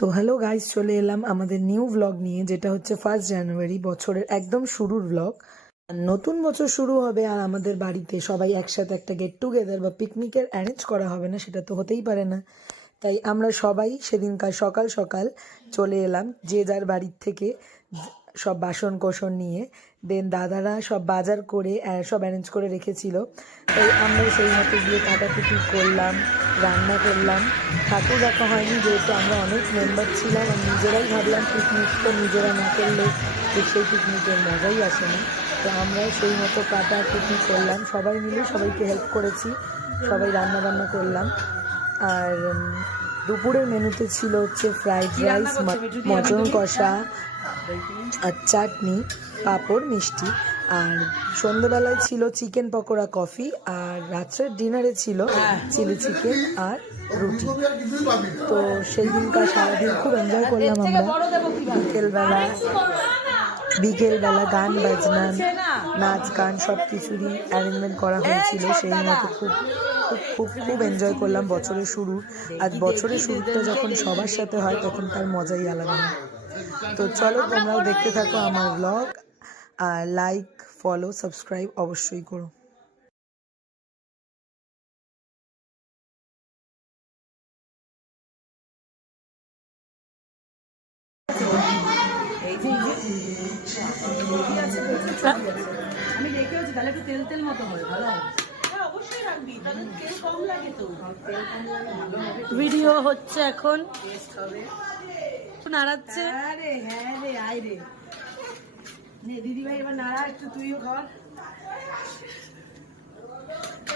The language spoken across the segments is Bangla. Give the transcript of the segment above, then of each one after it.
তো হ্যালো গাইস, চলে এলাম আমাদের নিউ ব্লগ নিয়ে, যেটা হচ্ছে 1 জানুয়ারি, বছরের একদম শুরুর ব্লগ। নতুন বছর শুরু হবে আর আমাদের বাড়িতে সবাই একসাথে একটা গেট টুগেদার বা পিকনিকের অ্যারেঞ্জ করা হবে না, সেটা তো হতেই পারে না। তাই আমরা সবাই সেদিনকার সকাল সকাল চলে এলাম যে যার বাড়ির থেকে সব বাসন কোসন নিয়ে। দেন দাদারা সব বাজার করে সব অ্যারেঞ্জ করে রেখেছিল, তাই আমরা সেই মতো গিয়ে কাটাকুটি করলাম, রান্না করলাম। ঠাকুর রাখা হয়নি যেহেতু আমরা অনেক মেম্বার ছিলাম, আর নিজেরাই ভাবলাম পিকনিক তো নিজেরা না করলে ঠিক সেই পিকনিকের মজাই আসে না। তো আমরা সেই মতো কাটাকুটি করলাম, সবাই মিলে সবাইকে হেল্প করেছি, সবাই রান্না বান্না করলাম। আর দুপুরের মেনুতে ছিল হচ্ছে ফ্রাইড রাইস, মটন কষা আর চাটনি, পাঁপড়, মিষ্টি। আর সন্ধ্যেবেলায় ছিল চিকেন পকোড়া, কফি। আর রাত্রের ডিনারে ছিল চিলি চিকেন আর রুটি। তো সেই দিনকার সারাদিন খুব এনজয় করলাম আমরা। বিকেলবেলা গান বাজনা, নাচ গান সব কিছুরই অ্যারেঞ্জমেন্ট করা হয়েছিল। সেই মতো খুব খুব খুব খুব এনজয় করলাম বছরের শুরু। আজ বছরের শুরুটা যখন সবার সাথে হয় তখন তার মজাই আলাদা। তো চলো তোমরাও দেখতে থাকো আমার ব্লগ, আর লাইক, ফলো, সাবস্ক্রাইব অবশ্যই করো। আমি রেখেছি, তাহলে একটু তেল তেল মতো হয়, ভালো হবে। ভিডিও হচ্ছে এখন, নাড়াচ্ছে। আরে হ্যাঁ রে, আয় রে, দিদি ভাই এবার নাড়া একটু, তুইও কর,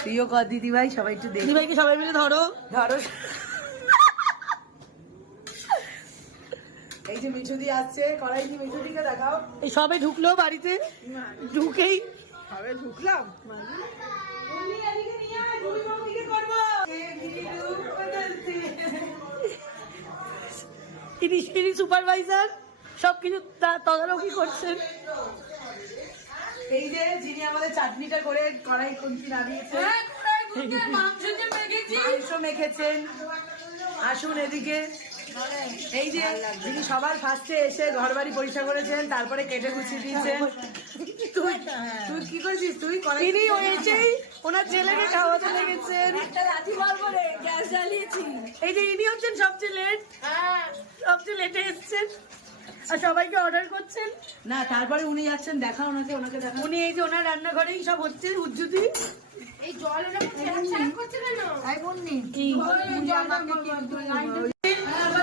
তুইও কর দিদি ভাই, সবাই একটু দিদি ভাইকে সবাই মিলে ধরো ধরো। এই যে মিঠুদি আসছে, কড়াই কি মিঠুদিকে দেখাও। এই সবে ঢুকলো বাড়িতে, ঢুকেই সবে ঢুকলাম। ইনি সুপারভাইজার, সবকিছু তদারকি করছেন। এই যে যিনি আমাদের চাটনিটা করে কড়াই খুন্তি নামিয়েছেন, মাংস মেখেছেন, আসুন এদিকে। এই যে যিনি সবার ফার্স্টে এসে ঘর বাড়ি পরিষ্কার করেছেন, তারপরে কেটে গুছিয়ে দিয়েছেন। তুই কি করছিস? তুই তিনি এসেই ওনার ছেলেকে খাওয়াতে লেগেছেন। গ্যাস জ্বালিয়েছি। এই যে ইনি হচ্ছেন সবচেয়ে লেট, সবচেয়ে লেটে এসছেন আর সবাইকে অর্ডার করছেন। না, তারপরে উনি যাচ্ছেন, দেখা ওনাকে দেখা। উনি এই যে ওনার রান্নাঘরেই সব হচ্ছে উজ্জুতি। এই জল করছে কেন?